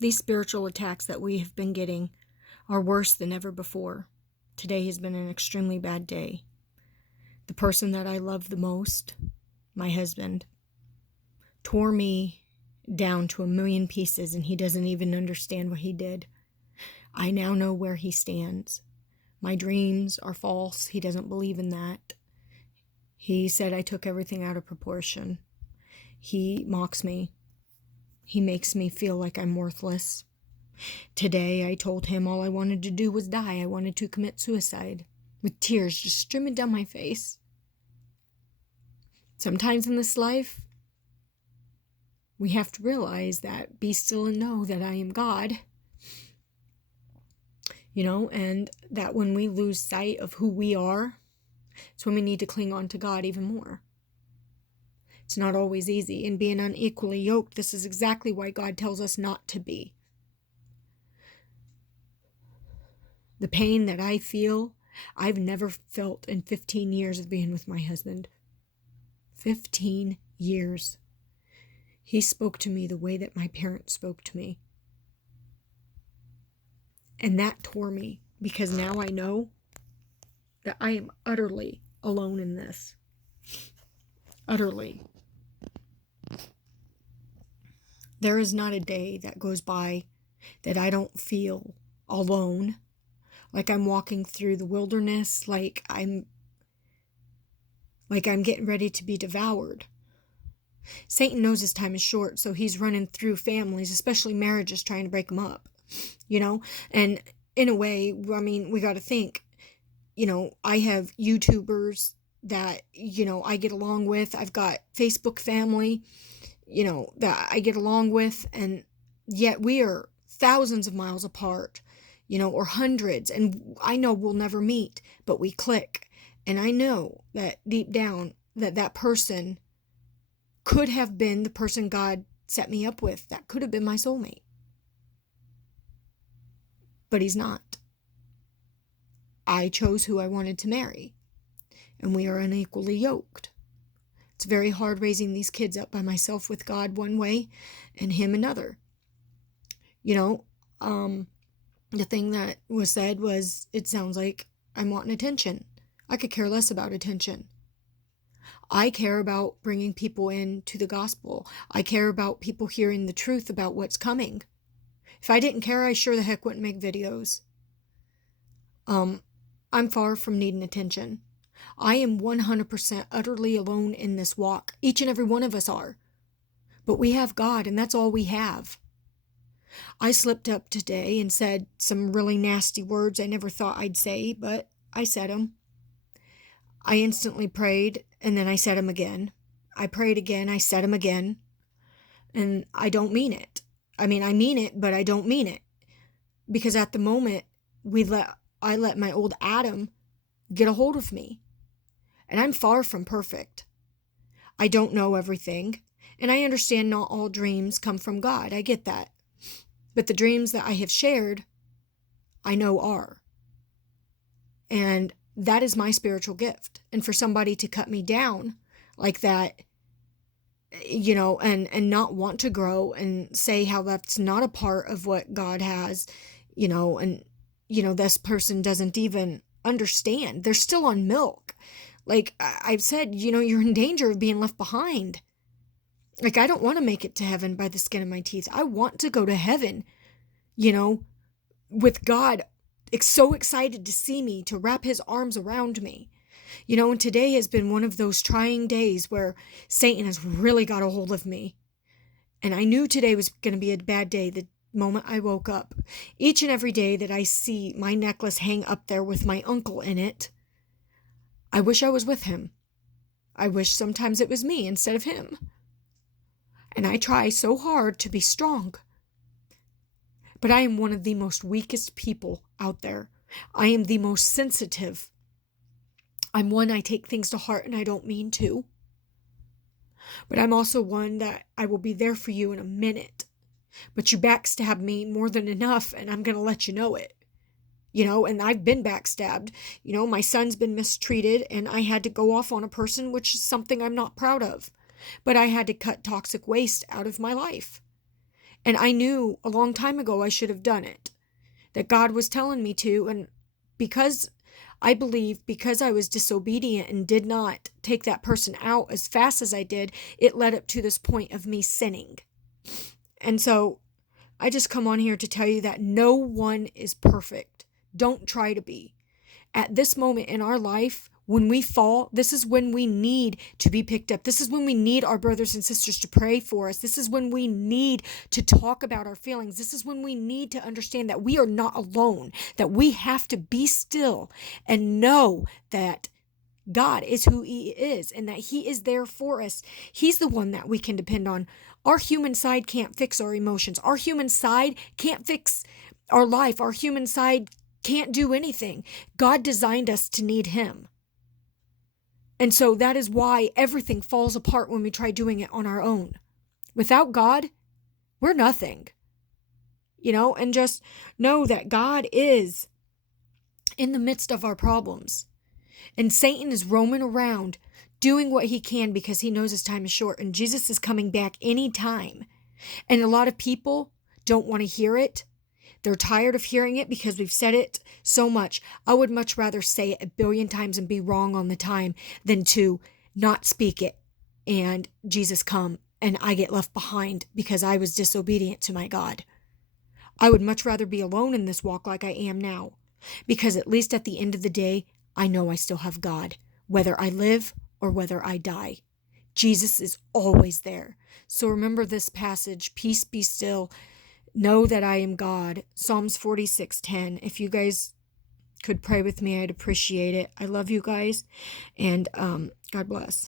These spiritual attacks that we have been getting are worse than ever before. Today has been an extremely bad day. The person that I love the most, my husband, tore me down to 1,000,000 pieces, and he doesn't even understand what he did. I now know where he stands. My dreams are false. He doesn't believe in that. He said I took everything out of proportion. He mocks me. He makes me feel like I'm worthless. Today, I told him all I wanted to do was die. I wanted to commit suicide, with tears just streaming down my face. Sometimes in this life, we have to realize that be still and know that I am God. And that when we lose sight of who we are, it's when we need to cling on to God even more. It's not always easy. And being unequally yoked, this is exactly why God tells us not to be. The pain that I feel, I've never felt in 15 years of being with my husband. 15 years. He spoke to me the way that my parents spoke to me. And that tore me, because now I know that I am utterly alone in this. Utterly. There is not a day that goes by that I don't feel alone, like I'm walking through the wilderness, like I'm getting ready to be devoured. Satan knows his time is short, so he's running through families, especially marriages, trying to break them up, And in a way, we got to think, I have YouTubers that, I get along with. I've got Facebook family, that I get along with, and yet we are thousands of miles apart, or hundreds, and I know we'll never meet, but we click. And I know that deep down that person could have been the person God set me up with. That could have been my soulmate. But he's not. I chose who I wanted to marry, and we are unequally yoked. It's very hard raising these kids up by myself with God one way and him another. The thing that was said was, it sounds like I'm wanting attention. I could care less about attention. I care about bringing people into the gospel. I care about people hearing the truth about what's coming. If I didn't care, I sure the heck wouldn't make videos. I'm far from needing attention. I am 100% utterly alone in this walk. Each and every one of us are. But we have God, and that's all we have. I slipped up today and said some really nasty words I never thought I'd say, but I said them. I instantly prayed, and then I said them again. I prayed again, I said them again. And I don't mean it. I mean it, but I don't mean it. Because at the moment, I let my old Adam get a hold of me. And I'm far from perfect. I don't know everything. And I understand not all dreams come from God. I get that. But the dreams that I have shared, I know are. And that is my spiritual gift. And for somebody to cut me down like that, and not want to grow and say how that's not a part of what God has, this person doesn't even understand. They're still on milk. Like I've said, you're in danger of being left behind. Like, I don't want to make it to heaven by the skin of my teeth. I want to go to heaven, with God so excited to see me, to wrap his arms around me. And today has been one of those trying days where Satan has really got a hold of me. And I knew today was going to be a bad day the moment I woke up. Each and every day that I see my necklace hang up there with my uncle in it, I wish I was with him. I wish sometimes it was me instead of him. And I try so hard to be strong. But I am one of the most weakest people out there. I am the most sensitive. I'm one, I take things to heart and I don't mean to. But I'm also one that I will be there for you in a minute. But you backstab me more than enough, and I'm going to let you know it. And I've been backstabbed. My son's been mistreated, and I had to go off on a person, which is something I'm not proud of. But I had to cut toxic waste out of my life. And I knew a long time ago I should have done it, that God was telling me to. And because I believe, because I was disobedient and did not take that person out as fast as I did, it led up to this point of me sinning. And so I just come on here to tell you that no one is perfect. Don't try to be. At this moment in our life, when we fall, this is when we need to be picked up. This is when we need our brothers and sisters to pray for us. This is when we need to talk about our feelings. This is when we need to understand that we are not alone, that we have to be still and know that God is who He is and that He is there for us. He's the one that we can depend on. Our human side can't fix our emotions. Our human side can't fix our life. Our human side can't do anything. God designed us to need Him. And so that is why everything falls apart when we try doing it on our own. Without God, we're nothing. And just know that God is in the midst of our problems. And Satan is roaming around doing what he can because he knows his time is short. And Jesus is coming back anytime. And a lot of people don't want to hear it. They're tired of hearing it because we've said it so much. I would much rather say it a billion times and be wrong on the time than to not speak it and Jesus come and I get left behind because I was disobedient to my God. I would much rather be alone in this walk like I am now, because at least at the end of the day, I know I still have God, whether I live or whether I die. Jesus is always there. So remember this passage, peace be still. Know that I am God. Psalms 46:10. If you guys could pray with me, I'd appreciate it. I love you guys, and God bless.